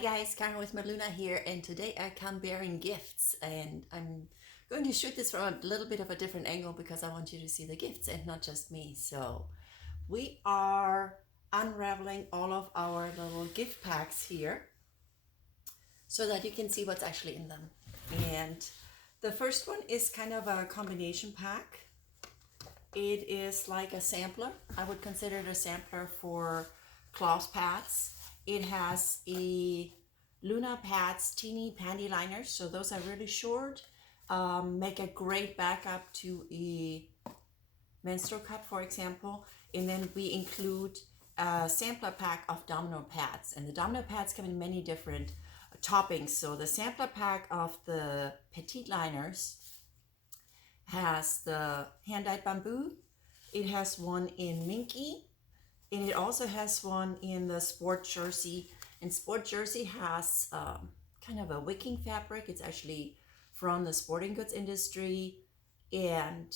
guys, Karen with MeLuna here, and today I come bearing gifts, and I'm going to shoot this from a little bit of a different angle because I want you to see the gifts and not just me. So we are unraveling all of our little gift packs here so that you can see what's actually in them. And the first one is kind of a combination pack. It is like a sampler. I would consider it a sampler for cloth pads. It has a Lunapads teeny panty liners, so those are really short, make a great backup to a menstrual cup, for example. And then we include a sampler pack of domino pads, and the domino pads come in many different toppings. So the sampler pack of the petite liners has the hand-dyed bamboo. It has one in minky, and it also has one in the sport jersey. And sport jersey has kind of a wicking fabric. It's actually from the sporting goods industry and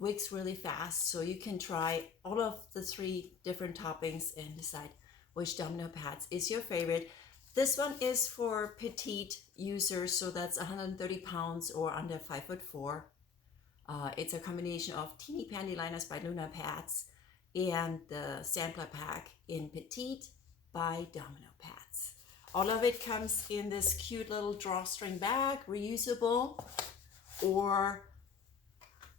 wicks really fast. So you can try all of the 3 different toppings and decide which domino pads is your favorite. This one is for petite users, so that's 130 pounds or under 5'4". It's a combination of teeny panty liners by Lunapads and the sampler pack in petite by Domino Pads. All of it comes in this cute little drawstring bag, reusable, or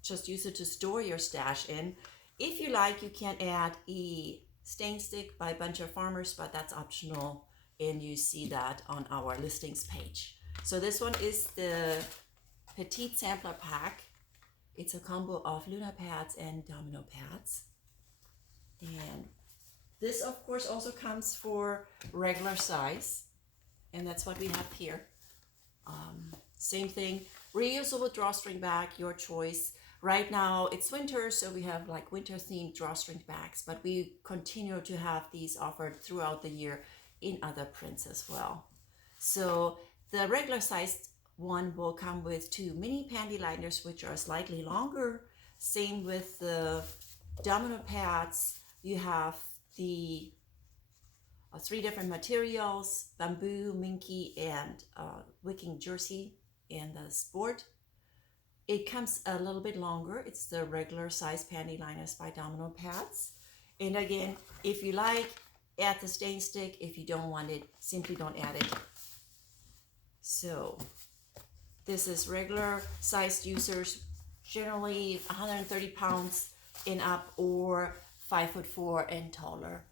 just use it to store your stash in. If you like, you can add a stain stick by Bunch of Farmers, but that's optional, and you see that on our listings page. So this one is the petite sampler pack. It's a combo of Lunapads and Domino Pads. And this, of course, also comes for regular size, and that's what we have here. Same thing, reusable drawstring bag, your choice. Right now it's winter, so we have like winter themed drawstring bags, but we continue to have these offered throughout the year in other prints as well. So the regular sized one will come with 2 mini panty liners, which are slightly longer. Same with the domino pads. You have the 3 different materials: bamboo, minky, and wicking jersey and the sport. It comes a little bit longer. It's the regular size panty liners by Domino Pads. And again, if you like, add the stain stick. If you don't want it, simply don't add it. So this is regular sized users, generally 130 pounds and up, or 5'4" and taller.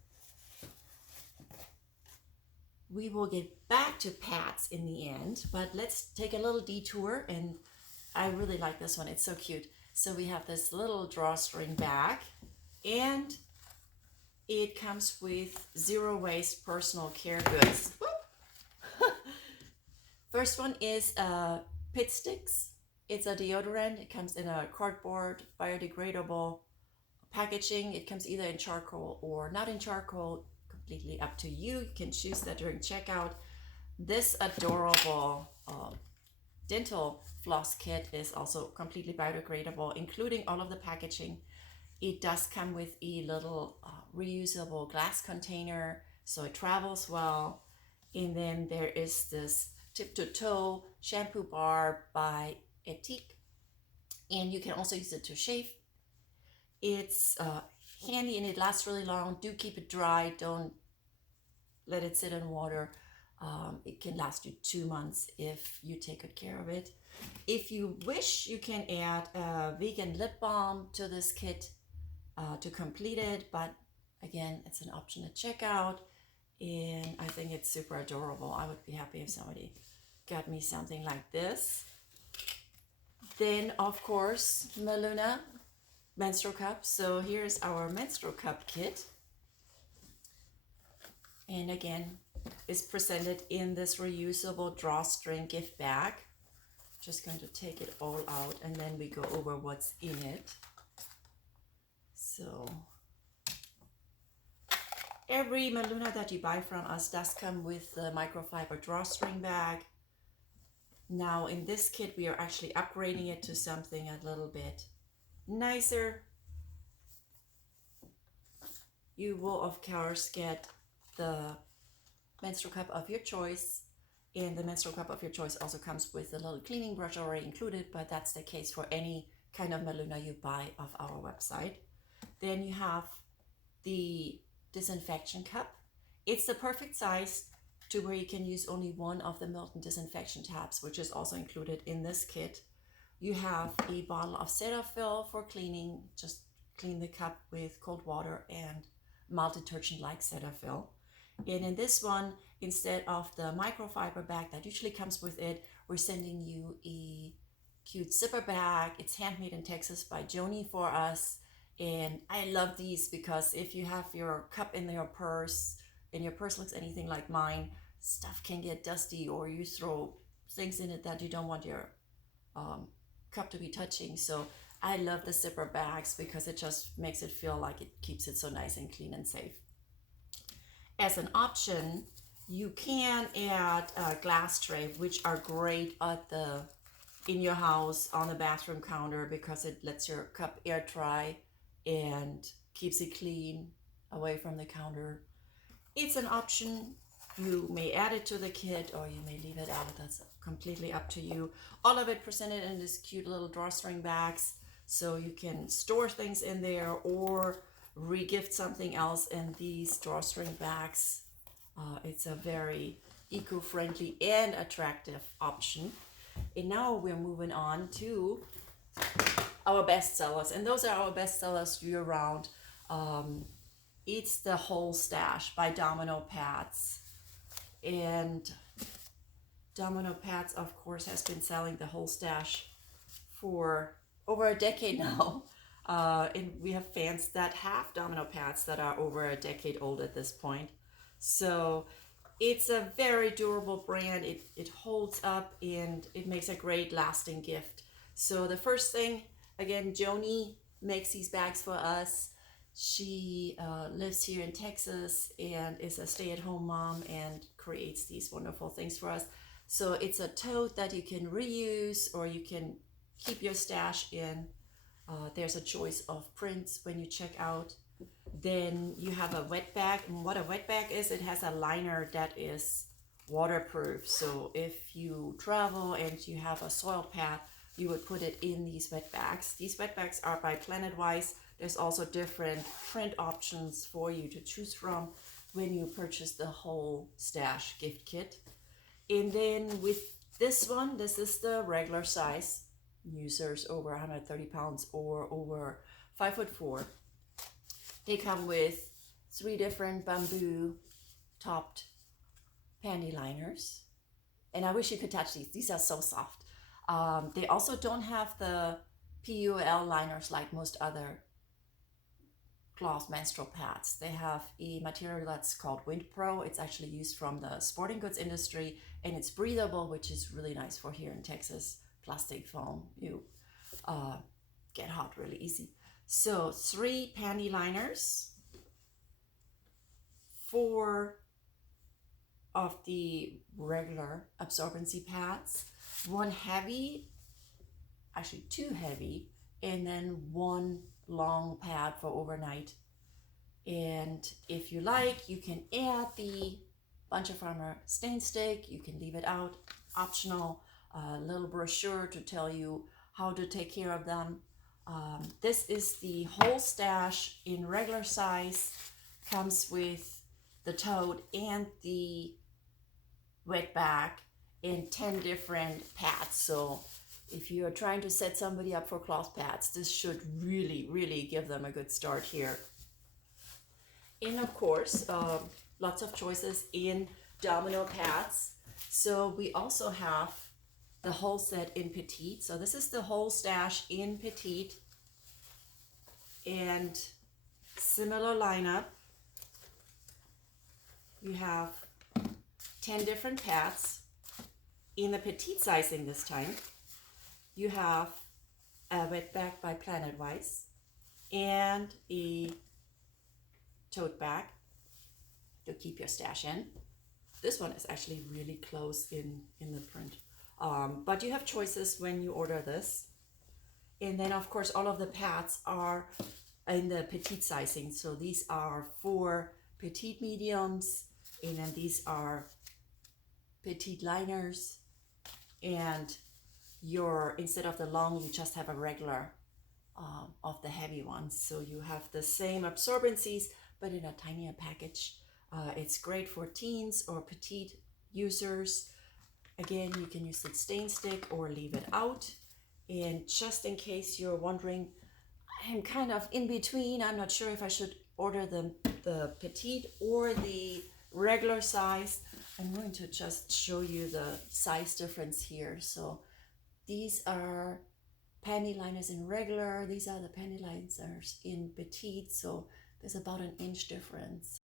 We will get back to pads in the end, but let's take a little detour, and I really like this one. It's so cute. So we have this little drawstring bag, and it comes with zero waste personal care goods. First one is pit sticks. It's a deodorant. It comes in a cardboard biodegradable packaging. It comes either in charcoal or not in charcoal, completely up to you. You can choose that during checkout. This adorable dental floss kit is also completely biodegradable, including all of the packaging. It does come with a little reusable glass container, so it travels well. And then there is this tip to toe shampoo bar by petite, and you can also use it to shave. It's handy and it lasts really long. Do keep it dry. Don't let it sit in water. It can last you 2 months if you take good care of it. If you wish, you can add a vegan lip balm to this kit to complete it, but again, it's an option at checkout, and I think it's super adorable. I would be happy if somebody got me something like this. Then, of course, MeLuna menstrual cup. So here's our menstrual cup kit, and again, is presented in this reusable drawstring gift bag. Just going to take it all out, and then we go over what's in it. So every MeLuna that you buy from us does come with the microfiber drawstring bag. Now in this kit, we are actually upgrading it to something a little bit nicer. You will of course get the menstrual cup of your choice. And the menstrual cup of your choice also comes with a little cleaning brush already included, but that's the case for any kind of MeLuna you buy off our website. Then you have the disinfection cup. It's the perfect size to where you can use only one of the Milton disinfection tabs, which is also included in this kit. You have a bottle of Cetaphil for cleaning. Just clean the cup with cold water and mild detergent like Cetaphil. And in this one, instead of the microfiber bag that usually comes with it, we're sending you a cute zipper bag. It's handmade in Texas by Joni for us. And I love these because if you have your cup in your purse and your purse looks anything like mine, stuff can get dusty or you throw things in it that you don't want your cup to be touching. So I love the zipper bags because it just makes it feel like it keeps it so nice and clean and safe. As an option, you can add a glass tray, which are great at in your house on the bathroom counter because it lets your cup air dry and keeps it clean away from the counter. It's an option. You may add it to the kit or you may leave it out. That's completely up to you. All of it presented in this cute little drawstring bags, so you can store things in there or regift something else in these drawstring bags. It's a very eco-friendly and attractive option. And now we're moving on to our best sellers, and those are our best sellers year round. It's the Whole Stash by Domino Pads. And Domino Pads, of course, has been selling the Whole Stash for over a decade now. And we have fans that have Domino Pads that are over a decade old at this point. So it's a very durable brand. It holds up and it makes a great lasting gift. So the first thing, again, Joni makes these bags for us. She lives here in Texas and is a stay-at-home mom and creates these wonderful things for us. So it's a tote that you can reuse or you can keep your stash in. There's a choice of prints when you check out. Then you have a wet bag, and what a wet bag is, it has a liner that is waterproof. So if you travel and you have a soil pad, you would put it in these wet bags. These wet bags are by Planetwise. There's also different print options for you to choose from when you purchase the Whole Stash gift kit. And then with this one, this is the regular size. Users over 130 pounds or over 5'4". They come with 3 different bamboo topped panty liners. And I wish you could touch these. These are so soft. They also don't have the PUL liners like most other cloth menstrual pads. They have a material that's called Wind Pro. It's actually used from the sporting goods industry and it's breathable, which is really nice for here in Texas. Plastic foam, you get hot really easy. So 3 panty liners, 4 of the regular absorbency pads, 1 heavy, actually 2 heavy, and then 1 long pad for overnight. And if you like, you can add the Bunch of Farmer stain stick. You can leave it out, optional. A little brochure to tell you how to take care of them. This is the Whole Stash in regular size. Comes with the tote and the wet bag in 10 different pads. So if you're trying to set somebody up for cloth pads, this should really give them a good start here. And of course, lots of choices in Domino Pads. So we also have the whole set in petite. So this is the Whole Stash in petite and similar lineup. You have 10 different pads in the petite sizing this time. You have a wet bag by Planetwise and a tote bag to keep your stash in. This one is actually really close in the print. But you have choices when you order this. And then of course all of the pads are in the petite sizing. So these are for petite mediums And then these are petite liners, and your, instead of the long, you just have a regular of the heavy ones. So you have the same absorbencies, but in a tinier package. It's great for teens or petite users. Again, you can use the stain stick or leave it out. And just in case you're wondering, I'm kind of in between. I'm not sure if I should order the petite or the regular size. I'm going to just show you the size difference here. So these are panty liners in regular. These are the panty liners in petite. So there's about an inch difference.